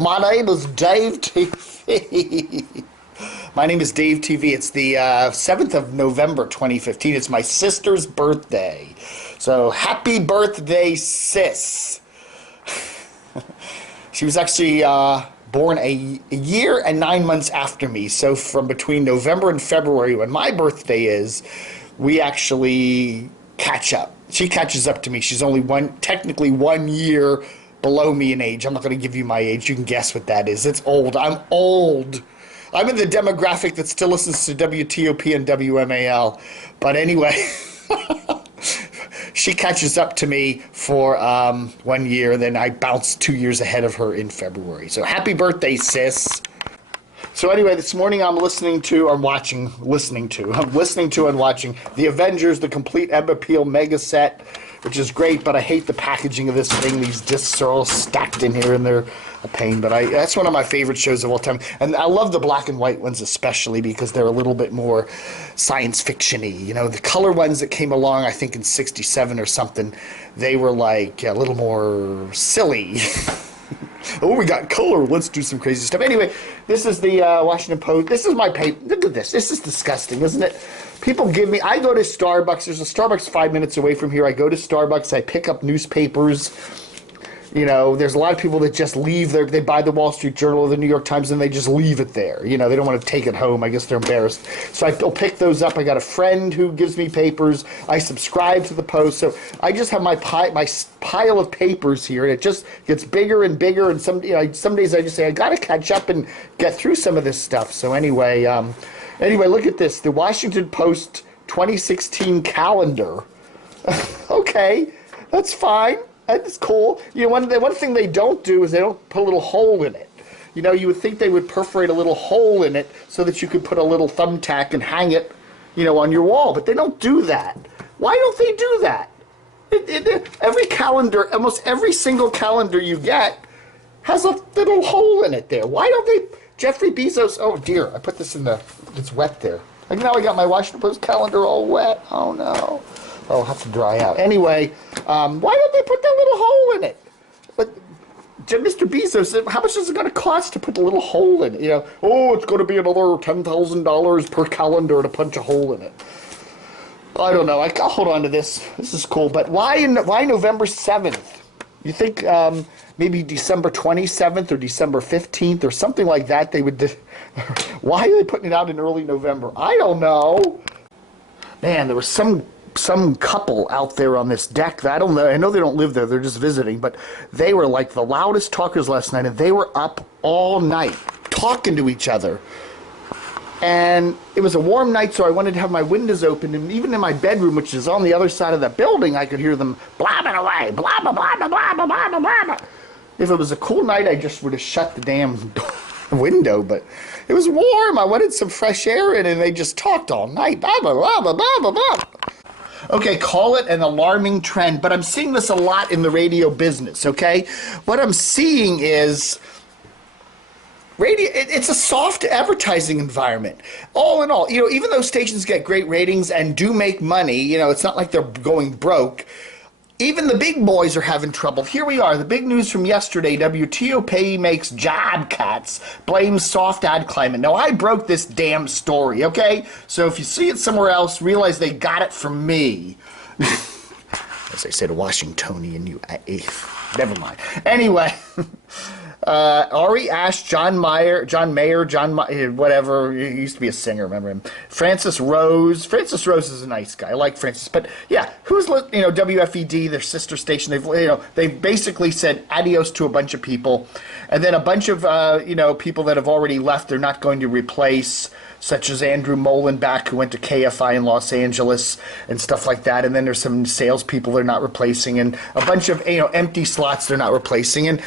My name is Dave TV. My name is Dave TV. It's the 7th of November 2015. It's my sister's birthday. So happy birthday, sis. She was actually born a year and 9 months after me. So from between November and February, when my birthday is, we actually catch up. She catches up to me. She's only technically 1 year below me in age. I'm not going to give you my age. You can guess what that is. It's old. I'm old. I'm in the demographic that still listens to WTOP and WMAL. But anyway, she catches up to me for 1 year. Then I bounce 2 years ahead of her in February. So happy birthday, sis. So anyway, this morning I'm listening to and watching The Avengers, the complete Emma Peel mega set, which is great, but I hate the packaging of this thing. These discs are all stacked in here and they're a pain, but that's one of my favorite shows of all time. And I love the black and white ones especially because they're a little bit more science fiction-y. You know, the color ones that came along, I think in '67 or something, they were like a little more silly. Oh, we got color. Let's do some crazy stuff. Anyway, this is the Washington Post. This is my paper. Look at this. This is disgusting, isn't it? People give me... I go to Starbucks. There's a Starbucks 5 minutes away from here. I go to Starbucks. I pick up newspapers. You know, there's a lot of people that just leave their... They buy the Wall Street Journal or the New York Times and they just leave it there. You know, they don't want to take it home. I guess they're embarrassed. So I'll pick those up. I got a friend who gives me papers. I subscribe to the Post. So I just have my pile of papers here, and it just gets bigger and bigger. And some days I just say, I got to catch up and get through some of this stuff. So anyway, look at this. The Washington Post 2016 calendar. Okay, that's fine. That's cool. You know, one thing they don't do is they don't put a little hole in it. You know, you would think they would perforate a little hole in it so that you could put a little thumbtack and hang it, you know, on your wall. But they don't do that. Why don't they do that? Every calendar, almost every single calendar you get has a little hole in it there. Why don't they... Jeffrey Bezos... Oh, dear. I put this in the... It's wet there. Like now I got my Washington Post calendar all wet. Oh, no. Oh, I'll have to dry out. Anyway, why don't they put that little hole in it? But Mr. Bezos, how much is it going to cost to put a little hole in it? You know, oh, it's going to be another $10,000 per calendar to punch a hole in it. I don't know. I'll hold on to this. This is cool. But why November 7th? You think maybe December 27th or December 15th or something like that they would... Why are they putting it out in early November? I don't know. Man, there was some couple out there on this deck that I don't know. I know they don't live there. They're just visiting. But they were like the loudest talkers last night. And they were up all night talking to each other. And it was a warm night, so I wanted to have my windows open. And even in my bedroom, which is on the other side of the building, I could hear them blabbing away. Blah, blah, blah, blah, blah, blah, blah, blah, blah. If it was a cool night, I just would have shut the damn window. But it was warm. I wanted some fresh air in, and they just talked all night. Blah, blah, blah, blah, blah, blah, blah. Okay, call it an alarming trend, but I'm seeing this a lot in the radio business, okay? What I'm seeing is... radio, it's a soft advertising environment. All in all, you know, even though stations get great ratings and do make money, you know, it's not like they're going broke. Even the big boys are having trouble. Here we are, the big news from yesterday. WTOP makes job cuts, blames soft ad climate. Now, I broke this damn story, okay? So if you see it somewhere else, realize they got it from me. As I said, Washingtonian, you... never mind. Anyway... Ari Ash, John Mayer, whatever, he used to be a singer, remember him? Francis Rose is a nice guy, I like Francis, but yeah, who's, you know, WFED, their sister station, they've basically said adios to a bunch of people, and then a bunch of, you know, people that have already left, they're not going to replace, such as Andrew Molenbeek, who went to KFI in Los Angeles and stuff like that. And then there's some salespeople they're not replacing, and a bunch of, you know, empty slots they're not replacing. And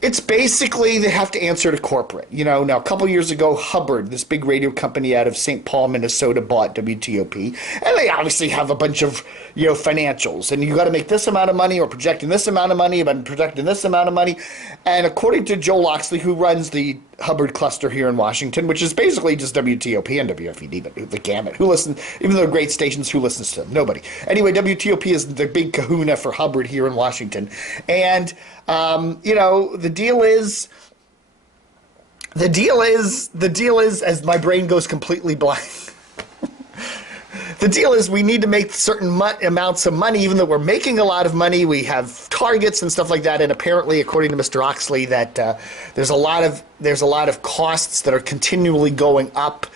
it's basically they have to answer to corporate. You know, now a couple years ago, Hubbard, this big radio company out of St. Paul, Minnesota, bought WTOP, and they obviously have a bunch of, you know, financials. And you got to make this amount of money, or projecting this amount of money, but projecting this amount of money. And according to Joe Loxley, who runs the Hubbard cluster here in Washington, which is basically just WTOP and WFED, but the gamut. Who listens? Even though they're great stations, who listens to them? Nobody. Anyway, WTOP is the big kahuna for Hubbard here in Washington. And, you know, the deal is The deal is, as my brain goes completely blank, the deal is we need to make certain amounts of money, even though we're making a lot of money. We have targets and stuff like that, and apparently, according to Mr. Oxley, that there's a lot of costs that are continually going up.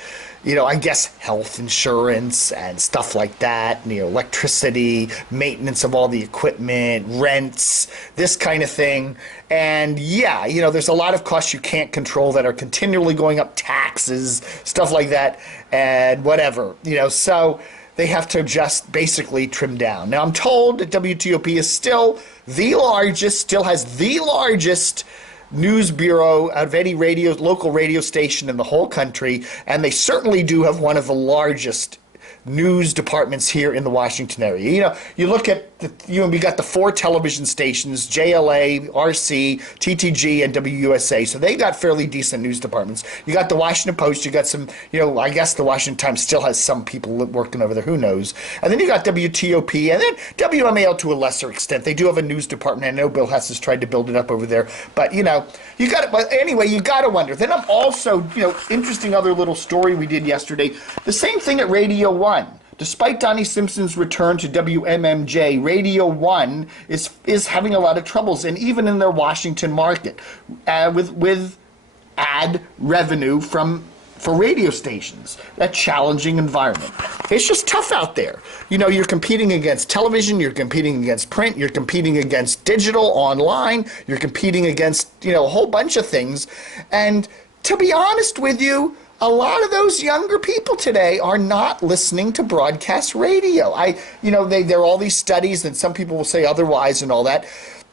You know, I guess health insurance and stuff like that, you know, electricity, maintenance of all the equipment, rents, this kind of thing. And yeah, you know, there's a lot of costs you can't control that are continually going up, taxes, stuff like that, and whatever, you know, so they have to just basically trim down. Now, I'm told that WTOP is still has the largest news bureau out of any local radio station in the whole country, and they certainly do have one of the largest news departments here in the Washington area. You know, you look at we got the 4 television stations, JLA, RC, TTG, and WUSA, so they got fairly decent news departments. You got the Washington Post, you got some, you know, I guess the Washington Times still has some people working over there, who knows. And then you got WTOP, and then WMAL to a lesser extent. They do have a news department. I know Bill Hess has tried to build it up over there, but, you know, you got it. But anyway, you got to wonder. Then I'm also, you know, interesting other little story we did yesterday, the same thing at Radio 1. Despite Donnie Simpson's return to WMMJ, Radio 1 is having a lot of troubles, and even in their Washington market, with ad revenue for radio stations. A challenging environment. It's just tough out there. You know, you're competing against television, you're competing against print, you're competing against digital, online, you're competing against, you know, a whole bunch of things. And to be honest with you, a lot of those younger people today are not listening to broadcast radio. You know, there are all these studies, and some people will say otherwise and all that.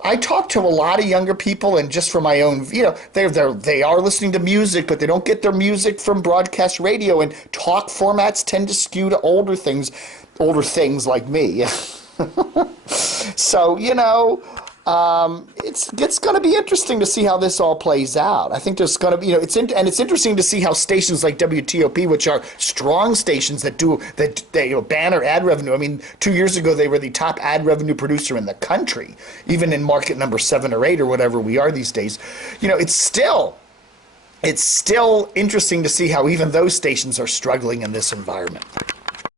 I talk to a lot of younger people, and just for my own, you know, they are listening to music, but they don't get their music from broadcast radio, and talk formats tend to skew to older things like me. So, you know, it's going to be interesting to see how this all plays out. I think there's going to be, you know, it's interesting to see how stations like WTOP, which are strong stations that you know, banner ad revenue. I mean, 2 years ago they were the top ad revenue producer in the country, even in market number 7 or 8 or whatever we are these days. You know, it's still interesting to see how even those stations are struggling in this environment.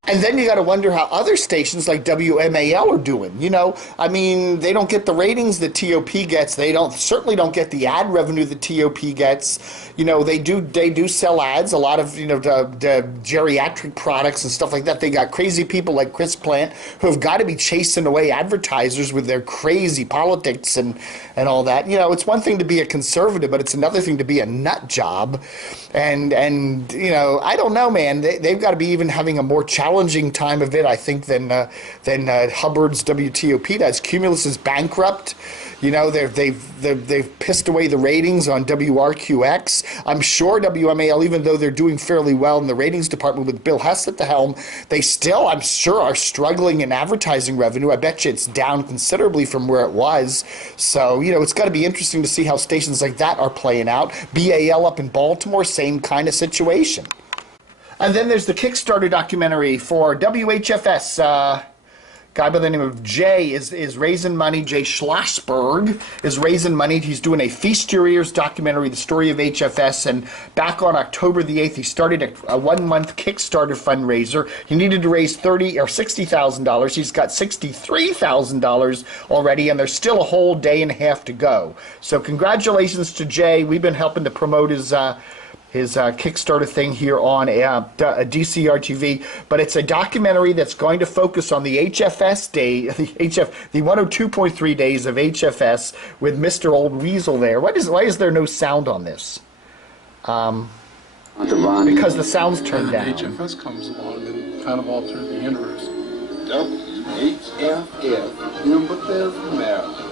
And then you got to wonder how other stations like WMAL are doing. You know, I mean, they don't get the ratings that TOP gets. They certainly don't get the ad revenue that TOP gets. You know, they do sell ads, a lot of, you know, the geriatric products and stuff like that. They got crazy people like Chris Plant who have got to be chasing away advertisers with their crazy politics and all that. You know, it's one thing to be a conservative, but it's another thing to be a nut job. And you know, I don't know, man. They've got to be even having a more challenging time of it, I think, than Hubbard's WTOP does. Cumulus is bankrupt. You know, they've pissed away the ratings on WRQX. I'm sure WMAL, even though they're doing fairly well in the ratings department with Bill Hess at the helm, they still, I'm sure, are struggling in advertising revenue. I bet you it's down considerably from where it was. So, you know, it's got to be interesting to see how stations like that are playing out. BAL up in Baltimore, same kind of situation. And then there's the Kickstarter documentary for WHFS. Guy by the name of Jay is raising money. Jay Schlossberg is raising money. He's doing a Feast Your Ears documentary, the story of HFS. And back on October the 8th, he started a 1-month Kickstarter fundraiser. He needed to raise $30,000 or $60,000. He's got $63,000 already, and there's still a whole day and a half to go. So congratulations to Jay. We've been helping to promote his Kickstarter thing here on DCR TV, but it's a documentary that's going to focus on the HFS day, the 102.3 days of HFS with Mr. Old Weasel there. Why is there no sound on this? Because the sound's turned down. HFS comes along and kind of alters the universe. WHFF, but there's America.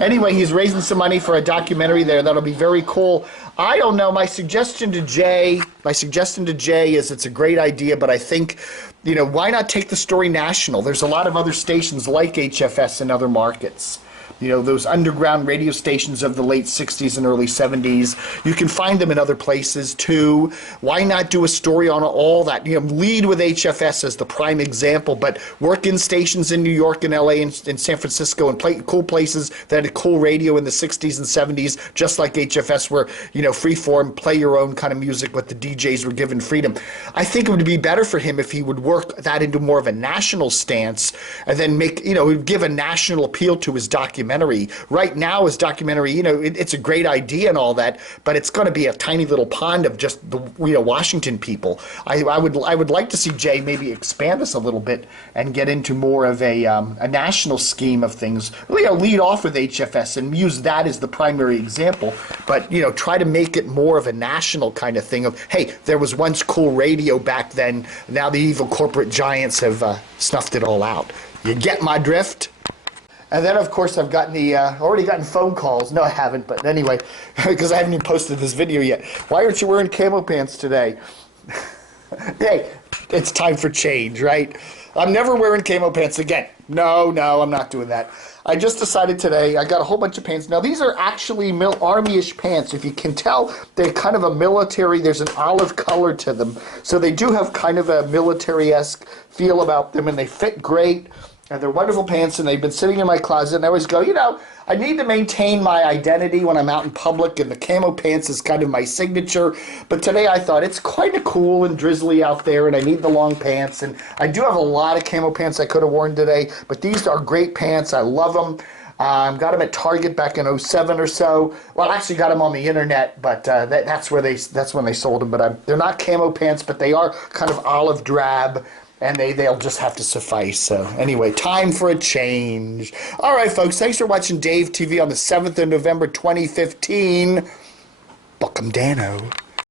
Anyway, he's raising some money for a documentary there. That'll be very cool. I don't know. My suggestion to Jay is it's a great idea, but I think, you know, why not take the story national? There's a lot of other stations like HFS in other markets. those underground radio stations of the late 60s and early 70s. You can find them in other places too. Why not do a story on all that? Lead with HFS as the prime example, but work in stations in New York and LA and San Francisco and play cool places that had cool radio in the 60s and 70s, just like HFS, where, freeform, play your own kind of music, but the DJs were given freedom. I think it would be better for him if he would work that into more of a national stance and then make, give a national appeal to his documentary. Right now, his documentary, it's a great idea and all that, but it's going to be a tiny little pond of just the, Washington people. I would like to see Jay maybe expand this a little bit and get into more of a national scheme of things. Lead off with HFS and use that as the primary example, but try to make it more of a national kind of thing of, hey, there was once cool radio back then. Now the evil corporate giants have snuffed it all out. You get my drift? And then, of course, I've gotten already gotten phone calls. No, I haven't, but anyway, because I haven't even posted this video yet. Why aren't you wearing camo pants today? Hey, it's time for change, right? I'm never wearing camo pants again. No, I'm not doing that. I just decided today, I got a whole bunch of pants. Now, these are actually Army-ish pants. If you can tell, they're kind of a military, there's an olive color to them. So they do have kind of a military-esque feel about them, and they fit great. And they're wonderful pants, and they've been sitting in my closet, and I always go, I need to maintain my identity when I'm out in public, and the camo pants is kind of my signature. But today I thought it's kind of cool and drizzly out there, and I need the long pants. And I do have a lot of camo pants I could have worn today, but these are great pants. I love them. Got them at Target back in 07 or so. Well, I actually got them on the internet, but that's when they sold them. But they're not camo pants, but they are kind of olive drab. And they'll just have to suffice. So anyway, time for a change. All right, folks, thanks for watching Dave TV on the 7th of November, 2015. Buckham Dano.